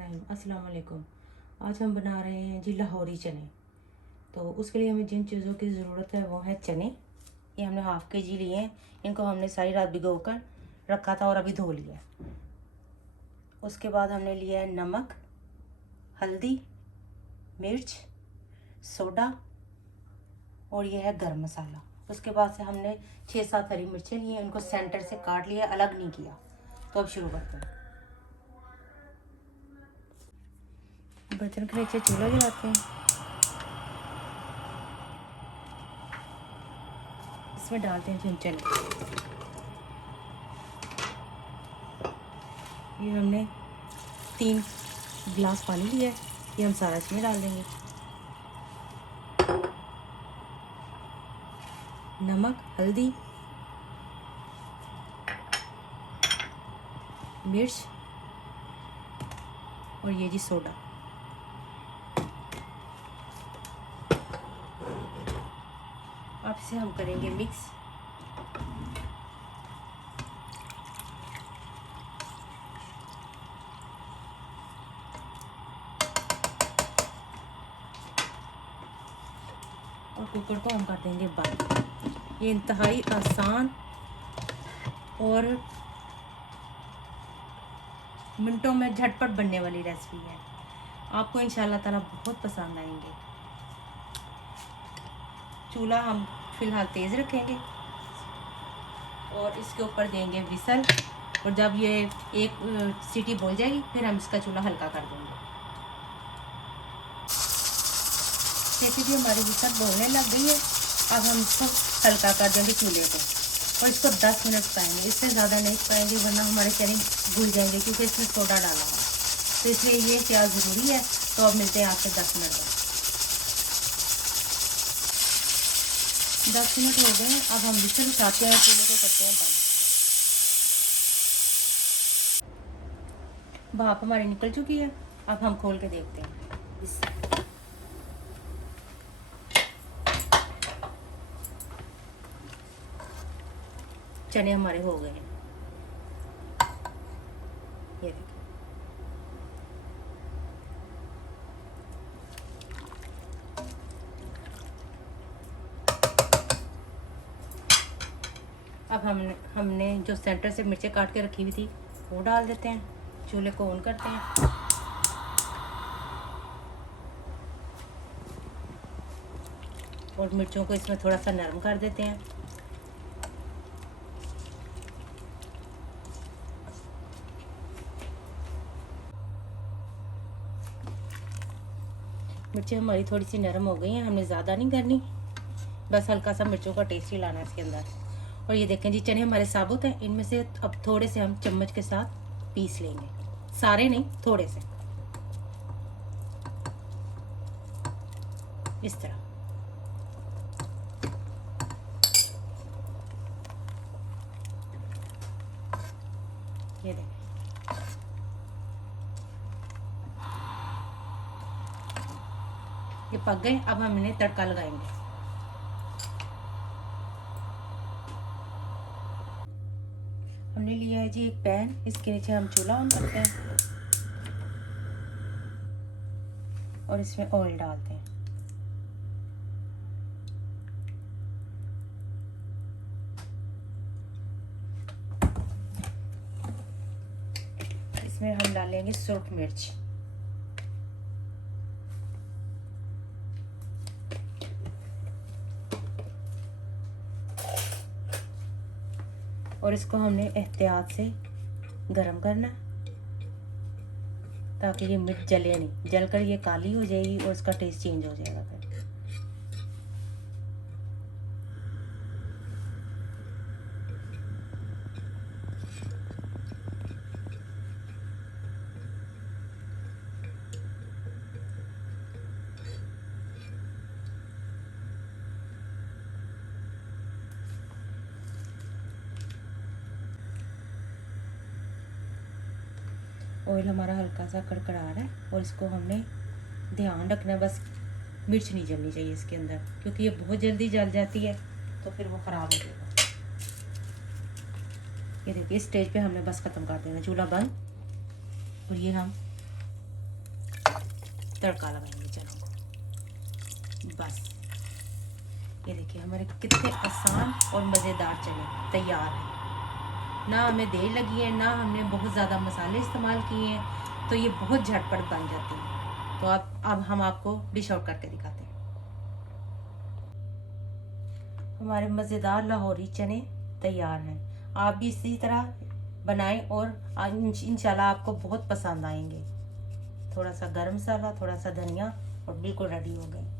बिस्मिल्लाहिर्रहमानिर्रहीम। अस्सलाम वालेकुम। आज हम बना रहे हैं जी लाहौरी चने। तो उसके लिए हमें जिन चीज़ों की ज़रूरत है वो है चने। ये हमने हाफ़ के जी लिए हैं। इनको हमने सारी रात भिगो कर रखा था और अभी धो लिया है। उसके बाद हमने लिया है नमक, हल्दी, मिर्च, सोडा और ये है गरम मसाला। उसके बाद से हमने 6-7 हरी मिर्चें ली हैं, उनको सेंटर से काट लिया, अलग नहीं किया। तो अब शुरू करते हैं। बर्तन के नीचे चूल्हा जलाते हैं। इसमें डालते हैं चने। ये हमने 3 गिलास पानी लिया है, ये हम सारा इसमें डाल देंगे। नमक, हल्दी, मिर्च और ये जी सोडा। अब इसे हम करेंगे मिक्स। और कुकर को हम कर देंगे बंद। ये इंतहाई आसान और मिनटों में झटपट बनने वाली रेसिपी है। आपको इंशाल्लाह ताला बहुत पसंद आएंगे। चूल्हा हम फिलहाल तेज़ रखेंगे और इसके ऊपर देंगे विसल। और जब ये एक सीटी बोल जाएगी फिर हम इसका चूल्हा हल्का कर देंगे। जैसे कि हमारी विसल बोलने लग गई है, अब हम इसको हल्का कर देंगे चूल्हे को और इसको 10 मिनट पकाएंगे। इससे ज़्यादा नहीं पकाएंगे वरना हमारे चने घुल जाएंगे, क्योंकि इसमें सोडा डाला है। तो इसलिए ये क्या ज़रूरी है। तो अब मिलते हैं आपसे 10 मिनट बाद। 10 मिनट हो गए हैं। अब हम विसल उठाते हैं, चूल्हे को करते हैं बंद। भाप हमारी निकल चुकी है। अब हम खोल के देखते हैं। चने हमारे हो गए हैं, ये देखिए। अब हमने जो सेंटर से मिर्चें काट के रखी हुई थी वो डाल देते हैं। चूल्हे को ऑन करते हैं और मिर्चों को इसमें थोड़ा सा नरम कर देते हैं। मिर्चें हमारी थोड़ी सी नरम हो गई हैं, हमने ज़्यादा नहीं करनी, बस हल्का सा मिर्चों का टेस्ट ही लाना है इसके अंदर। और ये देखें जी, चने हमारे साबुत हैं। इनमें से अब थोड़े से हम चम्मच के साथ पीस लेंगे, सारे नहीं, थोड़े से, इस तरह। ये देखें, ये पक गए। अब हम इन्हें तड़का लगाएंगे। हमने लिया है जी एक पैन, इसके नीचे हम चूल्हा ऑन करते हैं और इसमें ऑयल डालते हैं। इसमें हम डालेंगे सुर्ख मिर्च, और इसको हमने एहतियात से गरम करना ताकि ये मिर्च जले नहीं। जलकर ये काली हो जाएगी और इसका टेस्ट चेंज हो जाएगा फिर। ऑयल हमारा हल्का सा कड़कड़ा रहा है और इसको हमने ध्यान रखना है, बस मिर्च नहीं जलनी चाहिए इसके अंदर, क्योंकि ये बहुत जल्दी जल जाती है तो फिर वो ख़राब हो जाएगा। ये देखिए, इस स्टेज पे हमने बस ख़त्म कर देना, चूल्हा बंद। और ये हम तड़का लगाएंगे चनों को। बस ये देखिए हमारे कितने आसान और मज़ेदार चने तैयार हैं। ना हमें देर लगी है, ना हमने बहुत ज़्यादा मसाले इस्तेमाल किए हैं, तो ये बहुत झटपट बन जाते हैं। तो अब हम आपको डिश आउट करके दिखाते हैं। हमारे मज़ेदार लाहौरी चने तैयार हैं। आप भी इसी तरह बनाएं और इंशाल्लाह आपको बहुत पसंद आएंगे। थोड़ा सा गरम मसाला, थोड़ा सा धनिया और बिल्कुल रेडी हो गए।